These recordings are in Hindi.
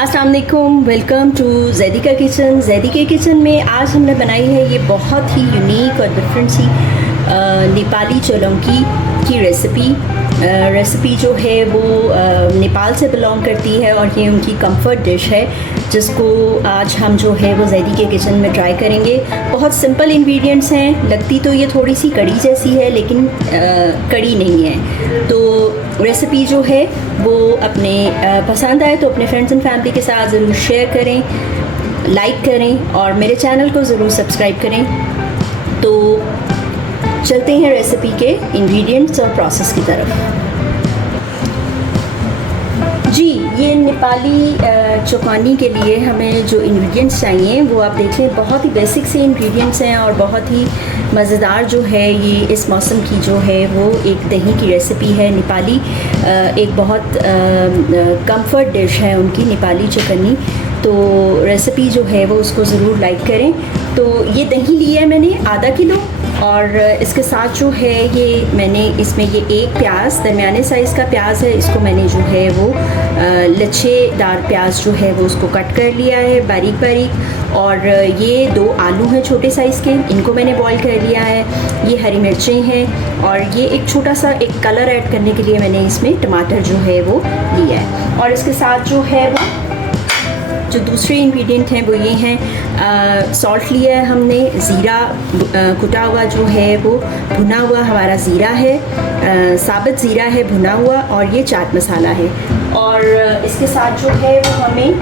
अस्सलाम वालेकुम, वेलकम टू ज़ैदिका किचन। ज़ैदिका किचन में आज हमने बनाई है ये बहुत ही यूनिक और डिफरेंट सी नेपाली चौलौकी की रेसिपी जो है वो नेपाल से बिलोंग करती है और ये उनकी कंफर्ट डिश है जिसको आज हम जो है वो ज़ैदिका किचन में ट्राई करेंगे। बहुत सिंपल इंग्रेडिएंट्स हैं, लगती तो ये थोड़ी सी कड़ी जैसी है लेकिन कड़ी नहीं है। तो रेसिपी जो है वो अपने पसंद आए तो अपने फ्रेंड्स एंड फैमिली के साथ ज़रूर शेयर करें, लाइक करें और मेरे चैनल को ज़रूर सब्सक्राइब करें। तो चलते हैं रेसिपी के इंग्रेडिएंट्स और प्रोसेस की तरफ। जी, ये नेपाली चौकानी के लिए हमें जो इंग्रेडिएंट्स चाहिए वो आप देख लें, बहुत ही बेसिक से इंग्रेडिएंट्स हैं और बहुत ही मज़ेदार जो है ये इस मौसम की जो है वो एक दही की रेसिपी है नेपाली। एक बहुत कंफर्ट डिश है उनकी नेपाली चौकानी। तो रेसिपी जो है वो उसको ज़रूर लाइक करें। तो ये दही लिया है मैंने आधा किलो और इसके साथ जो है ये मैंने इसमें ये एक प्याज, दरमियाने साइज़ का प्याज है, इसको मैंने जो है वो लच्छेदार प्याज जो है वो उसको कट कर लिया है बारीक बारीक। और ये 2 आलू हैं छोटे साइज़ के, इनको मैंने बॉईल कर लिया है। ये हरी मिर्चें हैं और ये एक छोटा सा एक कलर ऐड करने के लिए मैंने इसमें टमाटर जो है वो लिया है। और इसके साथ जो है वो जो दूसरे इंग्रेडिएंट हैं वो ये हैं, सॉल्ट लिया है हमने, ज़ीरा कुटा हुआ जो है वो भुना हुआ हमारा ज़ीरा है, साबुत ज़ीरा है भुना हुआ, और ये चाट मसाला है। और इसके साथ जो है वो हमें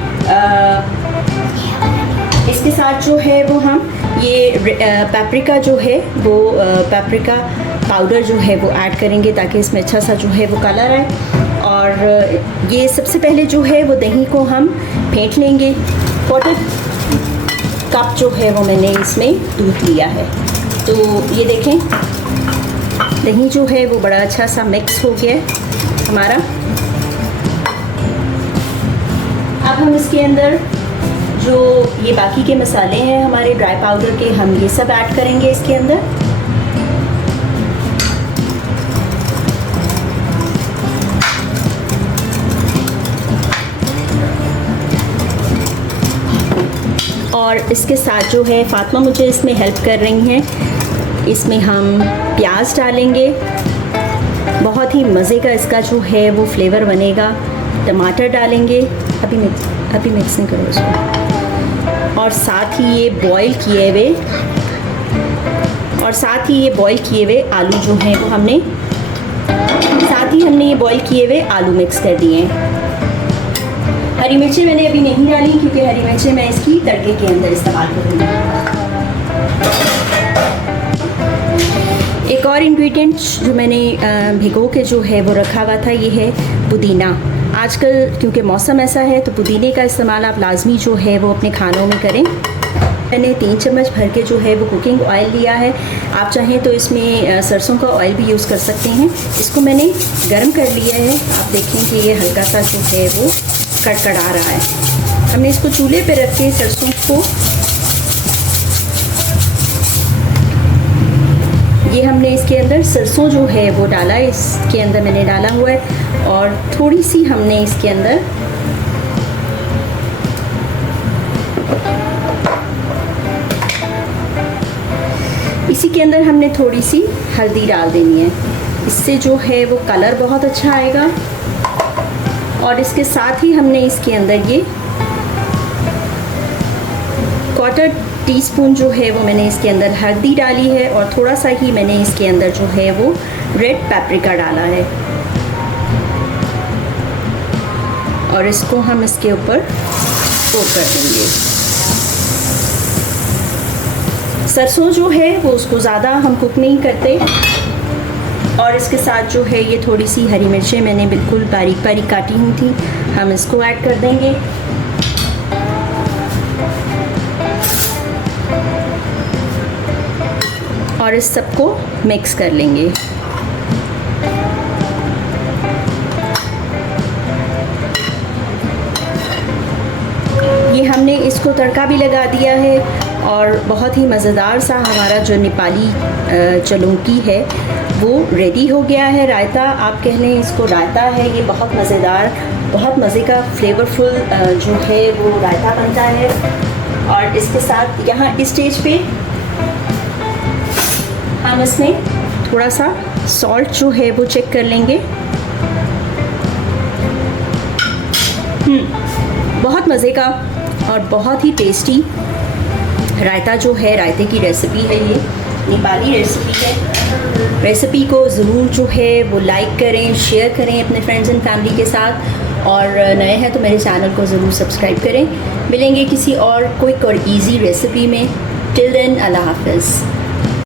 इसके साथ जो है वो हम ये पेपरिका जो है वो पेपरिका पाउडर जो है वो ऐड करेंगे ताकि इसमें अच्छा सा जो है वो कलर आए। और ये सबसे पहले जो है वो दही को हम फेंट लेंगे। 1/4 कप जो है वो मैंने इसमें दूध लिया है। तो ये देखें दही जो है वो बड़ा अच्छा सा मिक्स हो गया है हमारा। अब हम इसके अंदर जो ये बाकी के मसाले हैं हमारे ड्राई पाउडर के, हम ये सब ऐड करेंगे इसके अंदर। और इसके साथ जो है फातिमा मुझे इसमें हेल्प कर रही हैं। इसमें हम प्याज डालेंगे, बहुत ही मज़े का इसका जो है वो फ्लेवर बनेगा। टमाटर डालेंगे, अभी मिक्स नहीं करो इसको। और साथ ही ये बॉईल किए हुए आलू जो हैं वो हमने ये बॉईल किए हुए आलू मिक्स कर दिए हैं। हरी मिर्चें मैंने अभी नहीं डाली क्योंकि हरी मिर्चें मैं इसकी तड़के के अंदर इस्तेमाल करूँगी। एक और इंग्रेडिएंट जो मैंने भिगो के जो है वो रखा हुआ था ये है पुदीना। आजकल क्योंकि मौसम ऐसा है तो पुदीने का इस्तेमाल आप लाजमी जो है वो अपने खानों में करें। मैंने 3 चम्मच भर के जो है वो कुकिंग ऑयल लिया है। आप चाहें तो इसमें सरसों का ऑयल भी यूज़ कर सकते हैं। इसको मैंने गर्म कर लिया है। आप देखें कि ये हल्का सा जो है वो कड़कड़ा रहा है। हमने इसको चूल्हे पे रख के सरसों को ये हमने इसके अंदर सरसों जो है वो डाला है, इसके अंदर मैंने डाला हुआ है। और थोड़ी सी हमने इसके अंदर इसी के अंदर हमने थोड़ी सी हल्दी डाल देनी है। इससे जो है वो कलर बहुत अच्छा आएगा। और इसके साथ ही हमने इसके अंदर ये 1/4 टीस्पून जो है वो मैंने इसके अंदर हल्दी डाली है और थोड़ा सा ही मैंने इसके अंदर जो है वो रेड पेपरिका डाला है। और इसको हम इसके ऊपर पोर कर देंगे। सरसों जो है वो उसको ज़्यादा हम कुक नहीं करते। और इसके साथ जो है ये थोड़ी सी हरी मिर्चें मैंने बिल्कुल बारीक बारीक काटी हुई थी, हम इसको ऐड कर देंगे। और इस सबको मिक्स कर लेंगे। ये हमने इसको तड़का भी लगा दिया है और बहुत ही मज़ेदार सा हमारा जो नेपाली चौलौकी है वो रेडी हो गया है। रायता आप कह लें इसको, रायता है ये बहुत मज़ेदार बहुत मज़े का फ्लेवरफुल जो है वो रायता बनता है। और इसके साथ यहाँ इस स्टेज पे हम इसमें थोड़ा सा सॉल्ट जो है वो चेक कर लेंगे। बहुत मज़े का और बहुत ही टेस्टी रायता जो है, रायते की रेसिपी है, ये नेपाली रेसिपी है। रेसिपी को ज़रूर जो है वो लाइक करें, शेयर करें अपने फ्रेंड्स एंड फैमिली के साथ, और नए हैं तो मेरे चैनल को ज़रूर सब्सक्राइब करें। मिलेंगे किसी और क्विक और इजी रेसिपी में। टिल देन, अल्लाह हाफ़िज़।